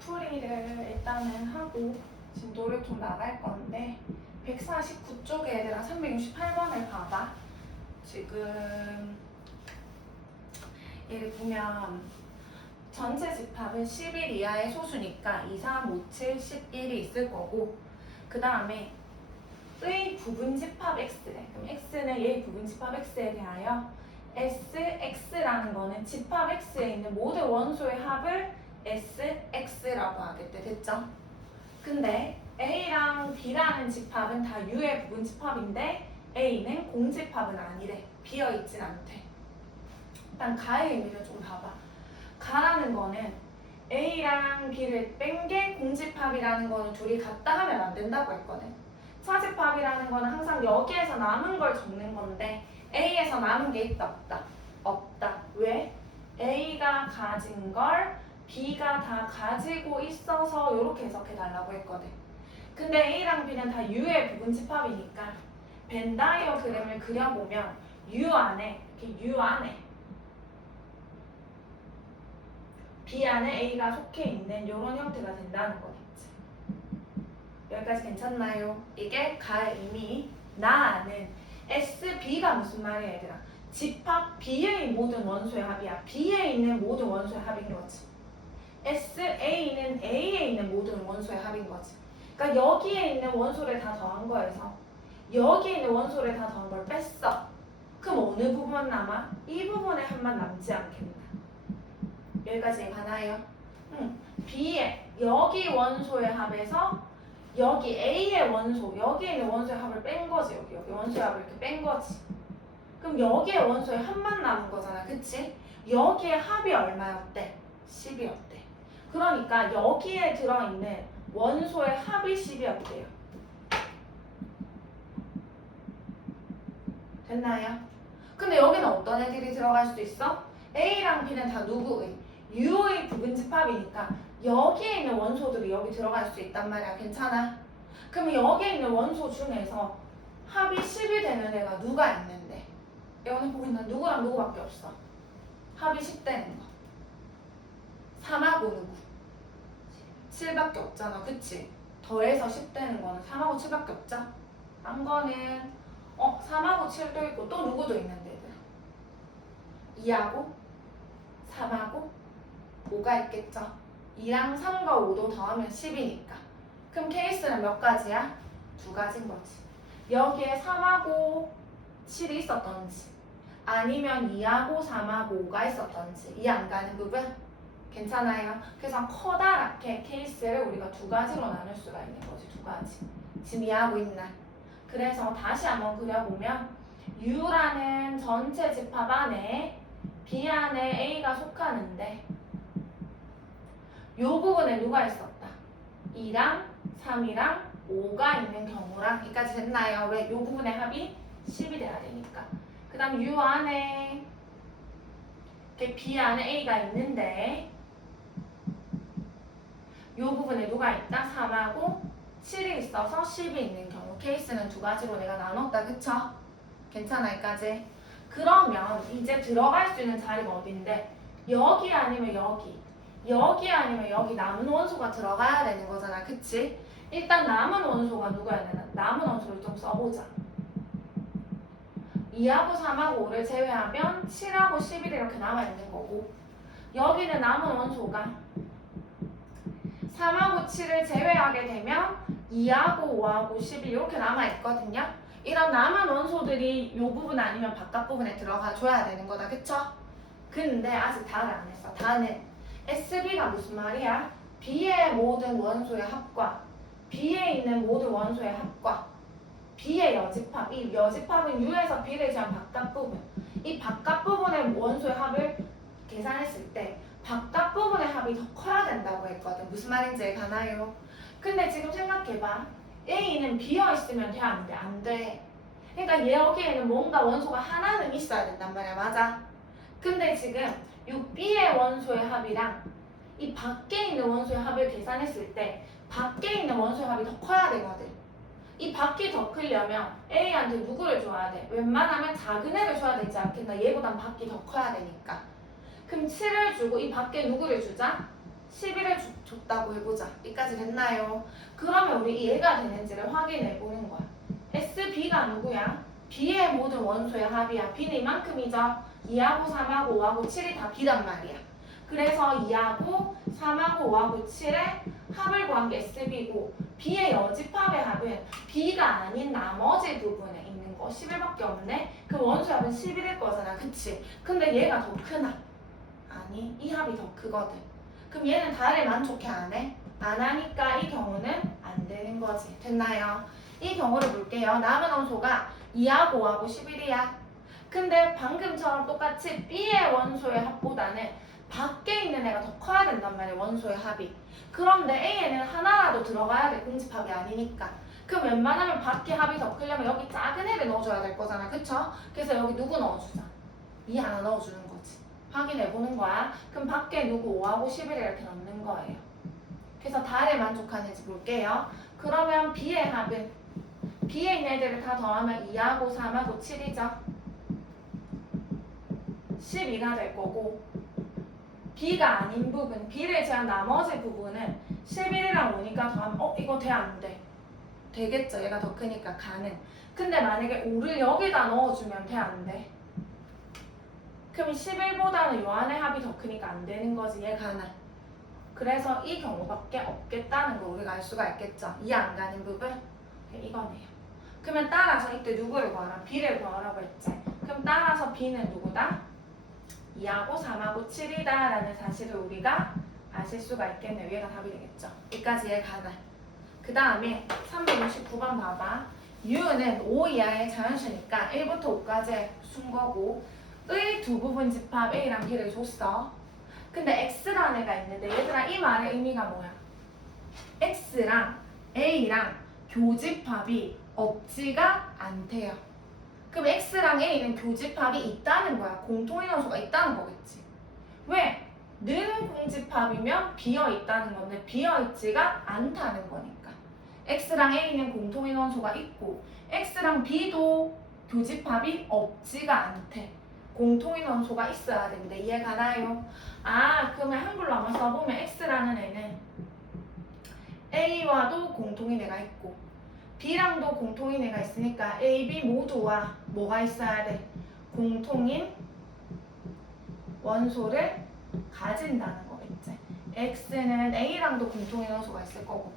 풀이를 일단은 하고 지금 노래 좀 나갈 건데 149쪽에 얘들아 368번을 봐봐. 지금 얘를 보면 전체 집합은 10일 이하의 소수니까 2, 3, 5, 7, 11이 있을 거고 그 다음에 의 부분집합 x래. 그럼 x는 얘의 부분집합 x에 대하여 sx라는 거는 집합 x에 있는 모든 원소의 합을 sx라고 하겠대. 됐죠? 근데 a랑 b라는 집합은 다 u의 부분집합인데 a는 공집합은 아니래. 비어있진 않대. 일단 가의 의미를 좀 봐봐. 가라는 거는 a랑 b를 뺀 게 공집합이라는 거는 둘이 같다 하면 안 된다고 했거든. 차집합이라는 거는 항상 여기에서 남은 걸 적는 건데 A에서 남은 게 있다 없다? 없다. 왜? A가 가진 걸 B가 다 가지고 있어서 이렇게 해석해 달라고 했거든. 근데 A랑 B는 다 U의 부분집합이니까 벤 다이어그램을 그려보면 U 안에 이렇게 U 안에 B 안에 A가 속해 있는 이런 형태가 된다는 거겠지. 여기까지 괜찮나요? 이게 가의 의미. 나는 SB가 무슨 말이야 얘들아? 집합 B의 모든 원소의 합이야. B에 있는 모든 원소의 합인 거지. SA는 A에 있는 모든 원소의 합인 거지. 그러니까 여기에 있는 원소를 다 더한 거에서 여기에 있는 원소를 다 더한 걸 뺐어. 그럼 어느 부분만 남아? 이 부분의 합만 남지 않겠나? 여기까지 가나요? B에 여기 원소의 합에서 여기 A의 원소, 여기에 있는 원소의 합을 뺀 거지. 여기 원소의 합을 이렇게 뺀 거지. 그럼 여기에 원소의 합만 남은 거잖아. 그치? 여기에 합이 얼마였대? 10이었대. 그러니까 여기에 들어있는 원소의 합이 10이었대요. 됐나요? 근데 여기는 어떤 애들이 들어갈 수도 있어? A랑 B는 다 누구의? U의 부분집합이니까 여기에 있는 원소들이 여기 들어갈 수 있단 말이야. 괜찮아? 그럼 여기에 있는 원소 중에서 합이 10이 되는 애가 누가 있는데? 여기는 보기는 누구랑 누구밖에 없어. 합이 10 되는 거. 3하고 누구? 7밖에 없잖아. 그치? 더해서 10 되는 거는 3하고 7밖에 없죠? 한 거는 3하고 7도 있고 또 누구도 있는데 얘들아. 2하고 3하고 5가 있겠죠? 2랑 3과 5도 더하면 10이니까. 그럼 케이스는 몇 가지야? 2가지인 거지. 여기에 3하고 7이 있었던지 아니면 2하고 3하고 5가 있었던지 이해 안 가는 부분? 괜찮아요? 그래서 커다랗게 케이스를 우리가 2가지로 나눌 수가 있는 거지. 2가지. 지금 이해하고 있나? 그래서 다시 한번 그려보면 U라는 전체 집합 안에 B 안에 A가 속하는데 이 부분에 누가 있었다? 2랑 3이랑 5가 있는 경우랑 여기까지 됐나요? 왜? 이 부분의 합이 10이 돼야 되니까. 그 다음 U 안에 B 안에 A가 있는데 이 부분에 누가 있다? 3하고 7이 있어서 10이 있는 경우. 케이스는 2가지로 내가 나눴다. 그쵸? 괜찮아 여기까지? 그러면 이제 들어갈 수 있는 자리가 어딘데? 여기 아니면 여기. 여기 아니면 여기 남은 원소가 들어가야 되는 거잖아. 그치? 일단 남은 원소가 누구야 되나? 남은 원소를 좀 써보자. 2하고 3하고 5를 제외하면 7하고 11이 이렇게 남아있는 거고 여기는 남은 원소가 3하고 7을 제외하게 되면 2하고 5하고 11 이렇게 남아있거든요. 이런 남은 원소들이 이 부분 아니면 바깥 부분에 들어가 줘야 되는 거다. 그쵸? 근데 아직 다를 안 했어. 다는 SB가 무슨 말이야? B의 모든 원소의 합과 B에 있는 모든 원소의 합과 B의 여집합. 이 여집합은 U에서 B를 제한 바깥 부분. 이 바깥 부분의 원소의 합을 계산했을 때 바깥 부분의 합이 더 커야 된다고 했거든. 무슨 말인지 가나요? 근데 지금 생각해봐. A는 비어있으면 돼? 안 돼? 안 돼. 그러니까 여기에는 뭔가 원소가 하나는 있어야 된단 말이야. 맞아? 근데 지금 이 B의 원소의 합이랑 이 밖에 있는 원소의 합을 계산했을 때 밖에 있는 원소의 합이 더 커야 되거든. 이 밖이 더 크려면 A한테 누구를 줘야 돼? 웬만하면 작은 애를 줘야 되지 않겠나? 얘보단 밖이 더 커야 되니까. 그럼 7을 주고 이 밖에 누구를 주자? 11을 줬다고 해보자. 여기까지 됐나요? 그러면 우리 얘가 되는지를 확인해 보는 거야. SB가 누구야? B의 모든 원소의 합이야. B는 이만큼이죠? 2하고 3하고 5하고 7이 다 B단 말이야. 그래서 2하고 3하고 5하고 7의 합을 구한 게 SB고 B의 여집합의 합은 B가 아닌 나머지 부분에 있는 거 11밖에 없네? 그 원소의 합은 11일 거잖아. 그치? 근데 얘가 더 크나? 아니, 이 합이 더 크거든. 그럼 얘는 다를 만족해 안 해? 안 하니까 이 경우는 안 되는 거지. 됐나요? 이 경우를 볼게요. 남은 원소가 2하고 5하고 11이야. 근데 방금처럼 똑같이 B의 원소의 합보다는 밖에 있는 애가 더 커야 된단 말이야. 원소의 합이. 그런데 A에는 하나라도 들어가야 돼. 공집합이 아니니까. 그럼 웬만하면 밖에 합이 더 크려면 여기 작은 애를 넣어줘야 될 거잖아. 그쵸? 그래서 여기 누구 넣어주자? 2 하나 넣어주는 거지. 확인해 보는 거야. 그럼 밖에 누구 5하고 11을 이렇게 넣는 거예요. 그래서 다를 만족하는지 볼게요. 그러면 B의 합은 B에 있는 애들을 다 더하면 2하고 3하고 7이죠. 12가 될 거고 B가 아닌 부분, B를 제한 나머지 부분은 11이랑 5니까 더하면 이거 돼 안 돼? 되겠죠. 얘가 더 크니까 가능. 근데 만약에 5를 여기다 넣어주면 돼 안 돼? 그럼 11보다는 요 안에 합이 더 크니까 안 되는 거지. 얘 가능. 그래서 이 경우밖에 없겠다는 거 우리가 알 수가 있겠죠. 이 안 가는 부분? 이거네요. 그러면 따라서 이때 누구를 구하라? B를 구하라고 했지. 그럼 따라서 B는 누구다? 2하고 3하고 7이다 라는 사실을 우리가 아실 수가 있겠네요. 얘가 답이 되겠죠. 여기까지 얘 가능. 그 다음에 369번 봐봐. U는 5 이하의 자연수니까 1부터 5까지 순 거고 의 두 부분 집합 A랑 B를 줬어. 근데 X라는 애가 있는데 얘들아 이 말의 의미가 뭐야? X랑 A랑 교집합이 없지가 않대요. 그럼 X랑 A는 교집합이 있다는 거야. 공통인원소가 있다는 거겠지. 왜? 는 공집합이면 비어있다는 건데 비어있지가 않다는 거니까. X랑 A는 공통인원소가 있고 X랑 B도 교집합이 없지가 않대. 공통인원소가 있어야 되는데 이해가 나요? 그러면 한글로 한번 써보면 X라는 애는 A와도 공통인 애가 있고 B랑도 공통인 애가 있으니까 A, B 모두와 뭐가 있어야 돼? 공통인 원소를 가진다는 거겠지. X는 A랑도 공통인 원소가 있을 거고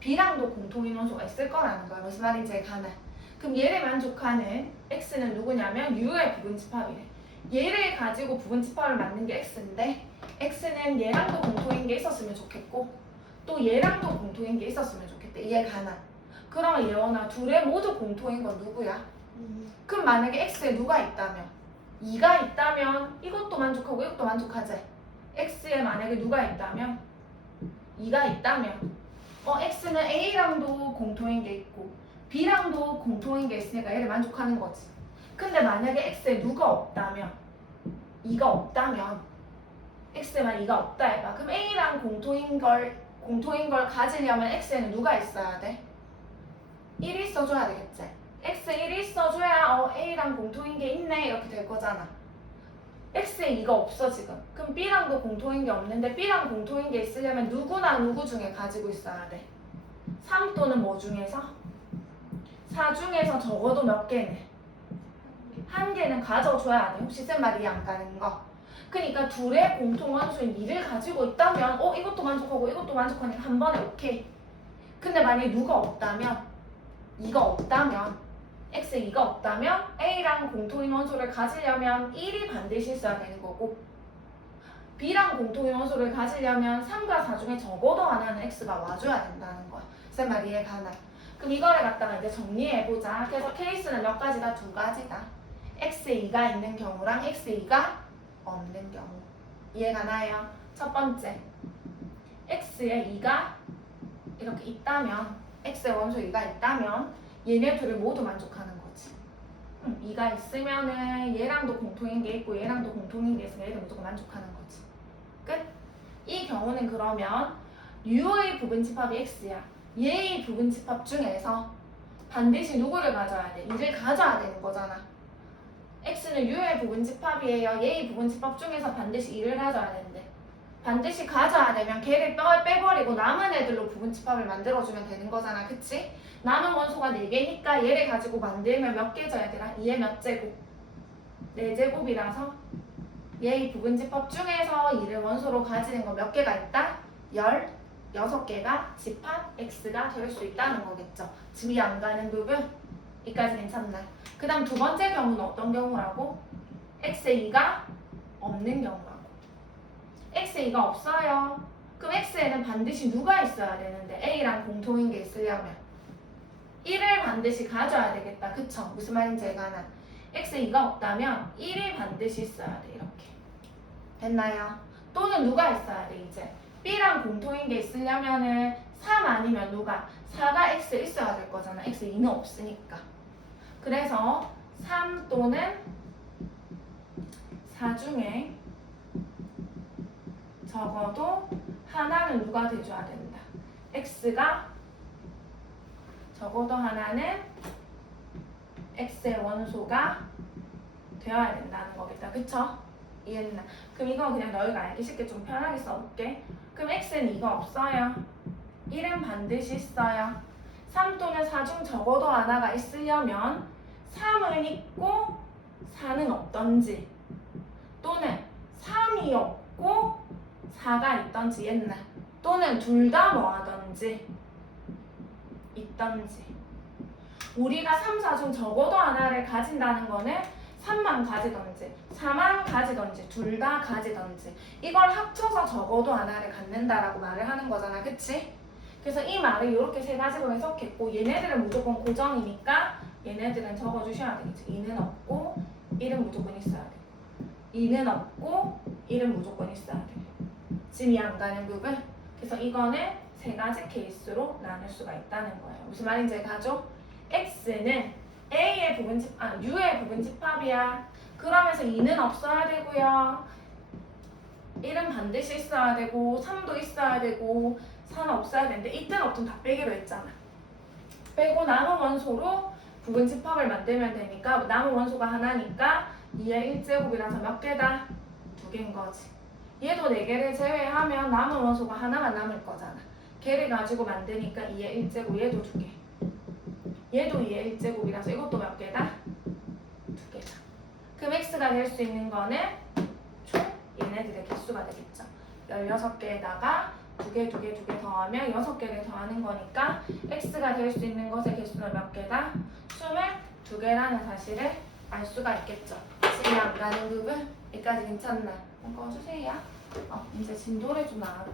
B랑도 공통인 원소가 있을 거라는 거야. 무슨 말인지 가능. 그럼 얘를 만족하는 X는 누구냐면 U의 부분집합이래. 얘를 가지고 부분집합을 만든 게 X인데 X는 얘랑도 공통인 게 있었으면 좋겠고 또 얘랑도 공통인 게 있었으면 좋겠대. 이해 가능. 그러면 예원아 둘의 모두 공통인 건 누구야? 그럼 만약에 X에 누가 있다면 2가 있다면 이것도 만족하고 이것도 만족하지? X에 만약에 누가 있다면 2가 있다면 X는 A랑도 공통인 게 있고 B랑도 공통인 게 있으니까 얘를 만족하는 거지. 근데 만약에 X에 누가 없다면 2가 없다면 X에만 2가 없다 해봐. 그럼 A랑 공통인 걸 가지려면 X에는 누가 있어야 돼? 1이 있어줘야 되겠지. X에 1이 있어줘야 A랑 공통인 게 있네 이렇게 될 거잖아. X에 2가 없어 지금. 그럼 B랑도 공통인 게 없는데 B랑 공통인 게 있으려면 누구나 누구 중에 가지고 있어야 돼? 3 또는 뭐 중에서? 4 중에서 적어도 몇 개네? 한 개는 가져줘야 돼. 혹시 쌤 말이 안 가는 거. 그러니까 둘의 공통 원소인 2를 가지고 있다면 이것도 만족하고 이것도 만족하니까 한 번에 오케이. 근데 만약에 누가 없다면 2가 없다면 X에 2가 없다면 A랑 공통인 원소를 가지려면 1이 반드시 있어야 되는 거고 B랑 공통인 원소를 가지려면 3과 4 중에 적어도 하나는 X가 와줘야 된다는 거야. 쌤 말 이해 가나? 그럼 이거를 갖다가 이제 정리해보자. 그래서 케이스는 몇 가지다? 2가지다. X에 2가 있는 경우랑 X에 2가 없는 경우. 이해가 나요? 첫 번째 X에 2가 이렇게 있다면 X의 원소 2가 있다면 얘네 둘을 모두 만족하는 거지. 2가 있으면은 얘랑도 공통인 게 있고 얘랑도 공통인 게 있으면 얘도 무조건 만족하는 거지. 끝? 이 경우는 그러면 U의 부분집합이 X야. 얘의 부분집합 중에서 반드시 누구를 가져야 돼? 2를 가져야 되는 거잖아. X는 U의 부분집합이에요. 얘의 부분집합 중에서 반드시 2를 가져야 되는데 반드시 가져야 되면 걔를 빼버리고 남은 애들로 부분집합을 만들어주면 되는 거잖아. 그치? 남은 원소가 4개니까 얘를 가지고 만들면 몇 개죠 얘들아? 2의 몇 제곱? 4제곱이라서 얘의 부분집합 중에서 2를 원소로 가지는 거 몇 개가 있다? 16개가 집합 X가 될 수 있다는 거겠죠. 집이 안 가는 부분? 이까지 괜찮나? 그 다음 두 번째 경우는 어떤 경우라고? X의 2가 없는 경우라고. X의 2가 없어요. 그럼 X에는 반드시 누가 있어야 되는데 A랑 공통인 게 있으려면 1을 반드시 가져야 되겠다. 그쵸? 무슨 말인지 알가나? X의 2가 없다면 1이 반드시 있어야 돼. 이렇게. 됐나요? 또는 누가 있어야 돼 이제? B랑 공통인 게 있으려면은 3 아니면 누가? 4가 X 있어야 될 거잖아. X 2는 없으니까. 그래서 3 또는 4 중에 적어도 하나는 누가 돼줘야 된다. X가 적어도 하나는 X의 원소가 되어야 된다는 거겠다. 그쵸? 이해했나? 그럼 이건 그냥 너희가 알기 쉽게 좀 편하게 써볼게. 그럼 X는 2가 없어요. 1은 반드시 있어요. 3 또는 4 중 적어도 하나가 있으려면 3은 있고 4는 없던지 또는 3이 없고 4가 있던지 옛날 또는 둘 다 뭐하던지 있던지 우리가 3, 4 중 적어도 하나를 가진다는 거는 3만 가지던지 4만 가지던지 둘 다 가지던지 이걸 합쳐서 적어도 하나를 갖는다라고 말을 하는 거잖아. 그치? 그래서 이 말을 이렇게 세 가지로 해석했고 얘네들은 무조건 고정이니까 얘네들은 적어주셔야 되겠지. 2는 없고 1은 무조건 있어야 돼. 2는 없고 1은 무조건 있어야 돼. 짐이 안 가는 부분. 그래서 이거는 세 가지 케이스로 나눌 수가 있다는 거예요. 무슨 말인지 가죠? X는 A의 U의 부분집합이야. 그러면서 2는 없어야 되고요. 1은 반드시 있어야 되고 3도 있어야 되고 4는 없어야 되는데 있든 없든 다 빼기로 했잖아. 빼고 남은 원소로 부분집합을 만들면 되니까 남은 원소가 하나니까 2의 1제곱이라서 몇 개다? 2개인 거지. 얘도 4개를 제외하면 남은 원소가 하나만 남을 거잖아. 걔를 가지고 만드니까 2의 1제곱 얘도 2개. 얘도 2의 1제곱이라서 이것도 몇 개다? 2개다. 그럼 X가 될 수 있는 거는 총 얘네들의 개수가 되겠죠. 16개에다가 2개, 2개, 2개 더하면 6개를 더하는 거니까 X가 될 수 있는 것의 개수는 몇 개다? 22개라는 사실을 알 수가 있겠죠. 짐이 안 가는 부분? 여기까지 괜찮나? 꺼주세요. 이제 진도를 좀 나갈게.